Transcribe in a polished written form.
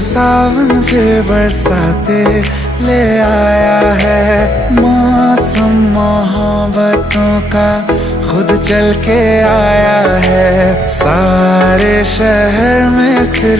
सावन फिर बरसाते ले आया है। मौसम मोहब्बतों का खुद चल के आया है। सारे शहर में सिर्फ